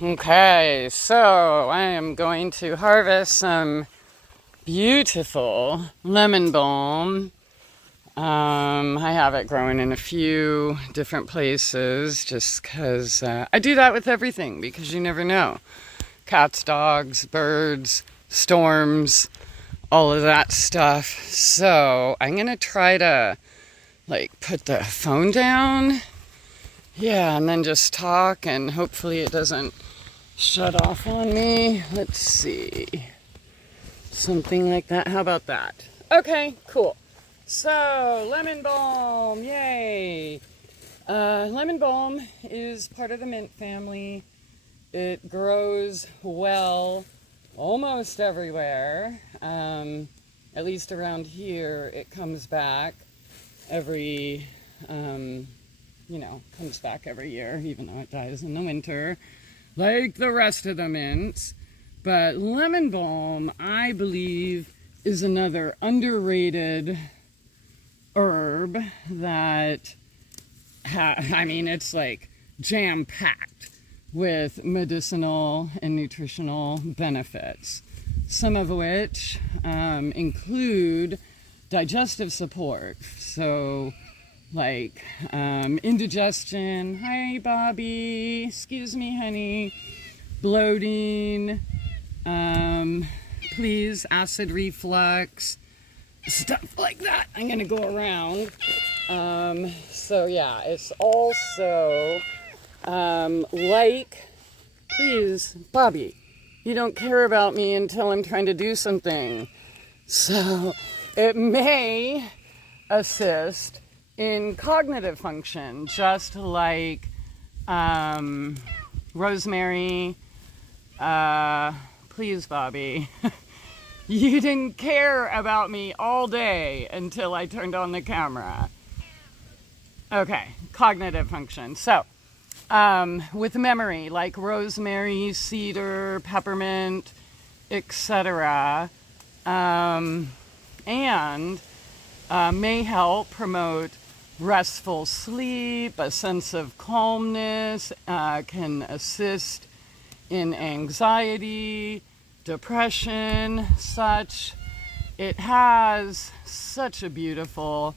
Okay, so I am going to harvest some beautiful lemon balm. I have it growing in a few different places just because I do that with everything because you never know. Cats, dogs, birds, storms, all of that stuff. So I'm going to try to put the phone down. Yeah, and then just talk and hopefully it doesn't shut off on me. Let's see. Something like that. How about that? Okay, cool. So, lemon balm, yay! Lemon balm is part of the mint family. It grows well almost everywhere. At least around here, it comes back every, comes back every year, even though it dies in the winter, like the rest of the mints. But lemon balm, I believe, is another underrated herb that, it's like jam-packed with medicinal and nutritional benefits. Some of which include digestive support. So, indigestion. Hi, Bobby. Excuse me, honey. Bloating. Please, acid reflux. Stuff like that. I'm going to go around. It's also please, Bobby, you don't care about me until I'm trying to do something. So it may assist in cognitive function, just like rosemary. Please, Bobby. You didn't care about me all day until I turned on the camera. Okay, cognitive function. So, with memory, like rosemary, cedar, peppermint, etc., and may help promote restful sleep, a sense of calmness, can assist in anxiety, depression, such. It has such a beautiful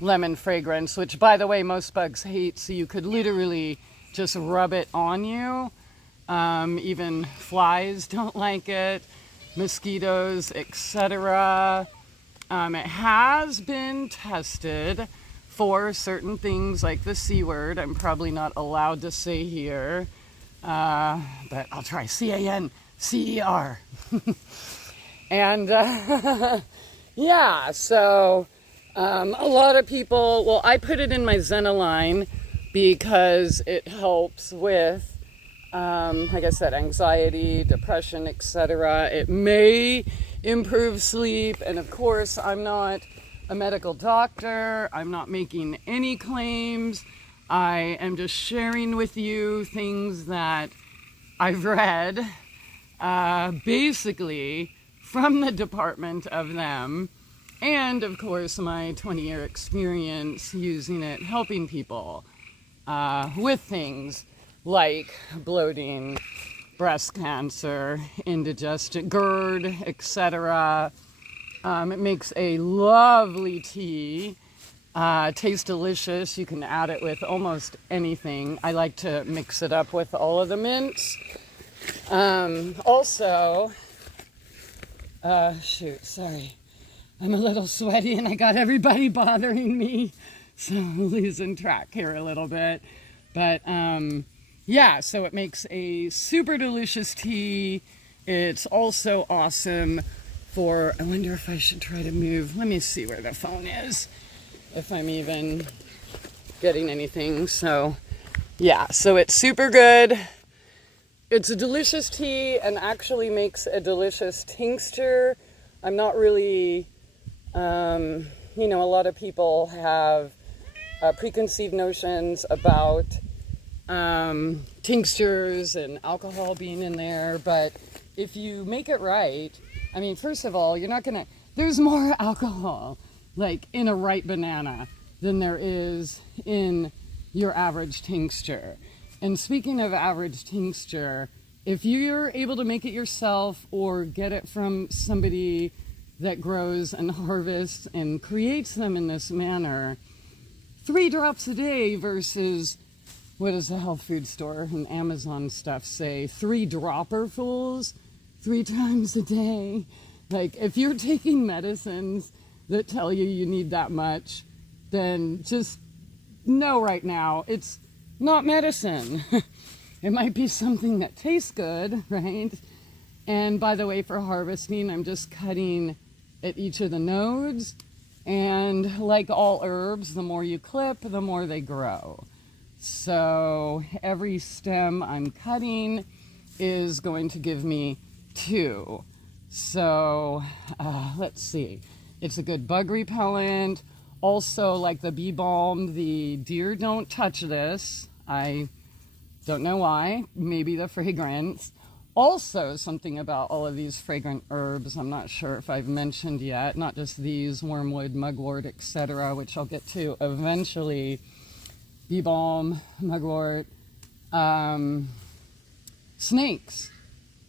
lemon fragrance, which, by the way, most bugs hate, so you could literally just rub it on you. Even flies don't like it, mosquitoes, etc. It has been tested for certain things like the C word. I'm probably not allowed to say here, but I'll try CANCER. And so a lot of people, well, I put it in my Zena line because it helps with, like I said, anxiety, depression, etc. It may improve sleep, and of course, I'm not a medical doctor. I'm not making any claims. I am just sharing with you things that I've read, basically from the department of them, and of course my 20-year experience using it, helping people with things like bloating, breast cancer, indigestion, GERD, etc. It makes a lovely tea. Tastes delicious. You can add it with almost anything. I like to mix it up with all of the mints. Sorry. I'm a little sweaty and I got everybody bothering me. So I'm losing track here a little bit. But so it makes a super delicious tea. It's also awesome for, I wonder if I should try to move. Let me see where the phone is, if I'm even getting anything. So it's super good. It's a delicious tea and actually makes a delicious tincture. I'm not really, a lot of people have preconceived notions about tinctures and alcohol being in there, but if you make it right, first of all, there's more alcohol, in a ripe banana than there is in your average tincture. And speaking of average tincture, if you're able to make it yourself or get it from somebody that grows and harvests and creates them in this manner, 3 drops a day versus, what does the health food store and Amazon stuff say? 3 dropperfuls 3 times a day. Like, if you're taking medicines that tell you you need that much, then just know right now it's not medicine. It might be something that tastes good, right? And by the way, for harvesting, I'm just cutting at each of the nodes. And like all herbs, the more you clip, the more they grow. So every stem I'm cutting is going to give me 2. So let's see. It's a good bug repellent. Also, like the bee balm, the deer don't touch this. I don't know why. Maybe the fragrance. Also, something about all of these fragrant herbs, I'm not sure if I've mentioned yet, not just these, wormwood, mugwort, etc., which I'll get to eventually. Bee balm, mugwort, snakes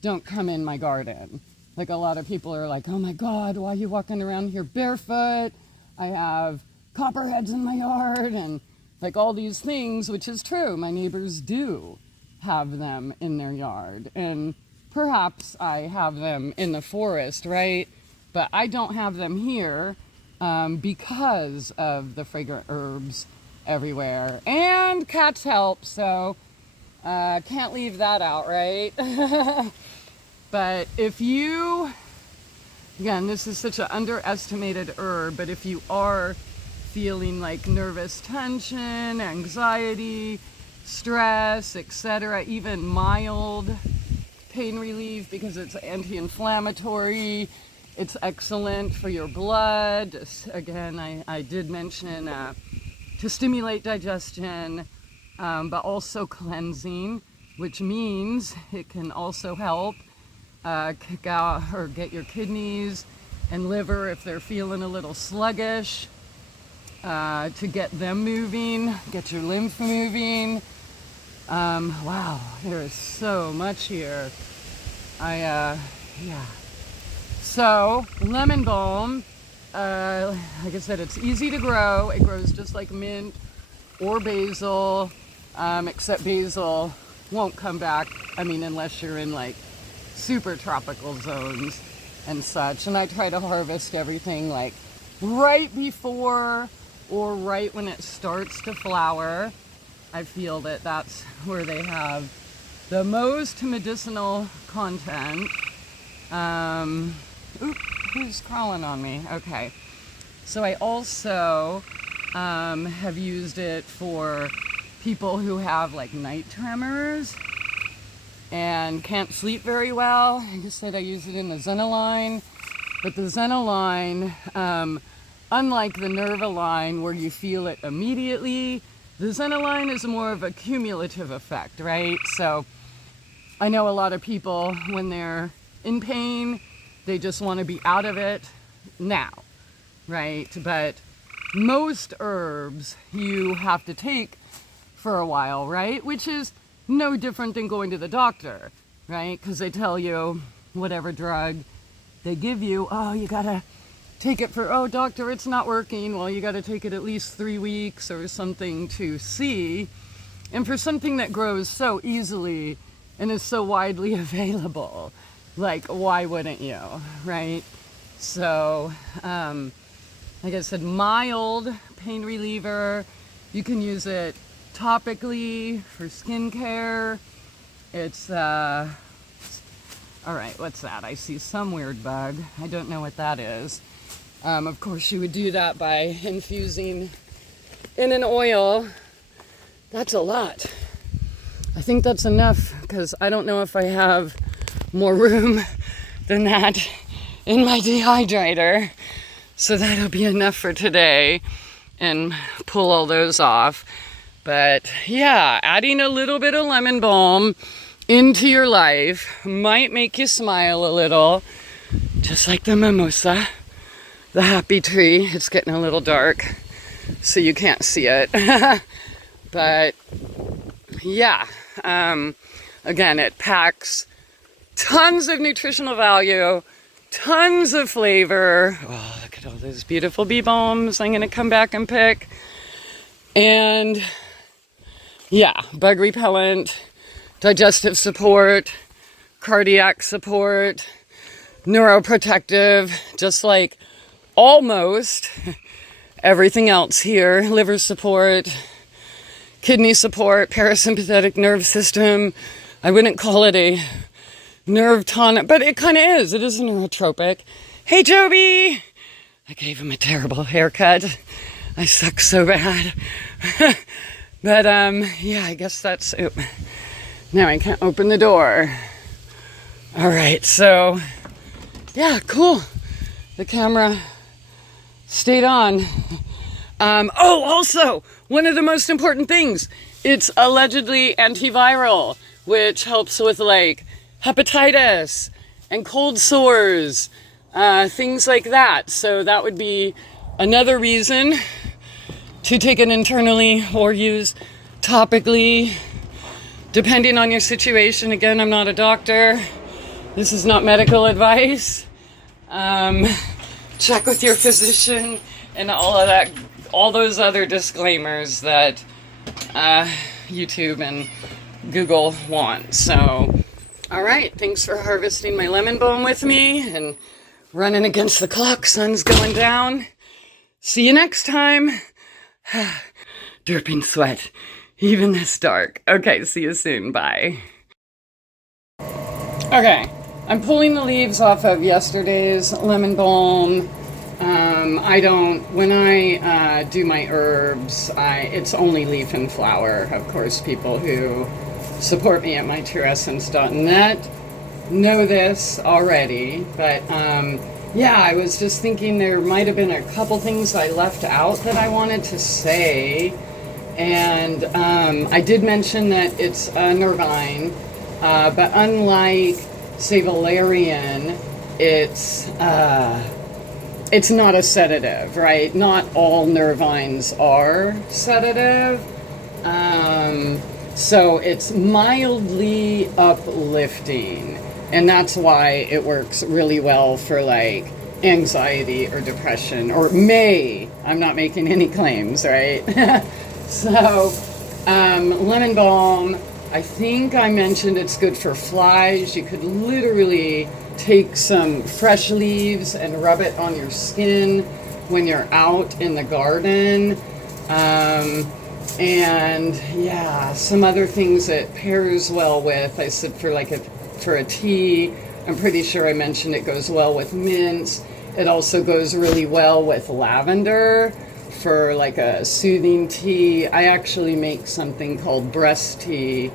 don't come in my garden. Like, a lot of people are like, oh my God, why are you walking around here barefoot? I have copperheads in my yard and like all these things, which is true. My neighbors do have them in their yard, and perhaps I have them in the forest, right? But I don't have them here because of the fragrant herbs everywhere, and cats help, so can't leave that out, right? But if you, again, this is such an underestimated herb, but if you are feeling like nervous tension, anxiety, stress, etc., even mild pain relief, because it's anti-inflammatory, it's excellent for your blood. Again, I did mention to stimulate digestion, but also cleansing, which means it can also help kick out or get your kidneys and liver, if they're feeling a little sluggish, to get them moving, get your lymph moving. Wow, there is so much here. Yeah. So, lemon balm, like I said, it's easy to grow. It grows just like mint or basil, except basil won't come back, I mean, unless you're in like super tropical zones and such. And I try to harvest everything like right before or right when it starts to flower. I feel that that's where they have the most medicinal content. Who's crawling on me? Okay. So I also have used it for people who have like night tremors and can't sleep very well. Like I said, I use it in the Xenoline, but the Xenoline, unlike the Nervaline where you feel it immediately, the Xenoline is more of a cumulative effect, right? So I know a lot of people, when they're in pain, they just want to be out of it now, right? But most herbs you have to take for a while, right? Which is no different than going to the doctor, right? Because they tell you whatever drug they give you, oh, you gotta take it for, oh, doctor, it's not working. Well, you gotta take it at least 3 weeks or something to see. And for something that grows so easily and is so widely available, like, why wouldn't you, right? So, like I said, mild pain reliever. You can use it topically for skincare. It's, all right, what's that? I see some weird bug. I don't know what that is. Of course, you would do that by infusing in an oil. That's a lot. I think that's enough, because I don't know if I have more room than that in my dehydrator. So that'll be enough for today and pull all those off. But yeah, adding a little bit of lemon balm into your life might make you smile a little, just like the mimosa, the happy tree. It's getting a little dark, so you can't see it. But yeah, Again, it packs tons of nutritional value, tons of flavor. Oh, look at all those beautiful bee balms I'm going to come back and pick. And yeah, bug repellent, digestive support, cardiac support, neuroprotective, just like almost everything else here. Liver support, kidney support, parasympathetic nerve system. I wouldn't call it a nerve tonic, but it kind of is. It is a neurotropic. Hey, Joby! I gave him a terrible haircut. I suck so bad. But, yeah, I guess that's it. Now I can't open the door. All right, so, yeah, cool. The camera stayed on. Oh, also, one of the most important things, it's allegedly antiviral, which helps with, like, hepatitis and cold sores, things like that. So that would be another reason to take it internally or use topically, depending on your situation. Again, I'm not a doctor. This is not medical advice. Check with your physician and all of that, all those other disclaimers that YouTube and Google want. So, all right, thanks for harvesting my lemon balm with me and running against the clock. Sun's going down. See you next time. Dripping sweat, even this dark. Okay, see you soon. Bye. Okay, I'm pulling the leaves off of yesterday's lemon balm. When I do my herbs, it's only leaf and flower. Of course, people who support me at MyTrueEssence.net know this already, but yeah, I was just thinking there might have been a couple things I left out that I wanted to say, and I did mention that it's a nervine, but unlike, say, valerian, it's not a sedative, right? Not all nervines are sedative. So it's mildly uplifting. And that's why it works really well for like anxiety or depression, or I'm not making any claims, right? So, lemon balm, I think I mentioned it's good for flies. You could literally take some fresh leaves and rub it on your skin when you're out in the garden. And yeah, some other things it pairs well with. I said for a tea, I'm pretty sure I mentioned it goes well with mints. It also goes really well with lavender for like a soothing tea. I actually make something called breast tea,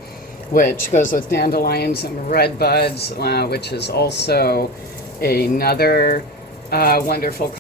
which goes with dandelions and red buds, which is also another wonderful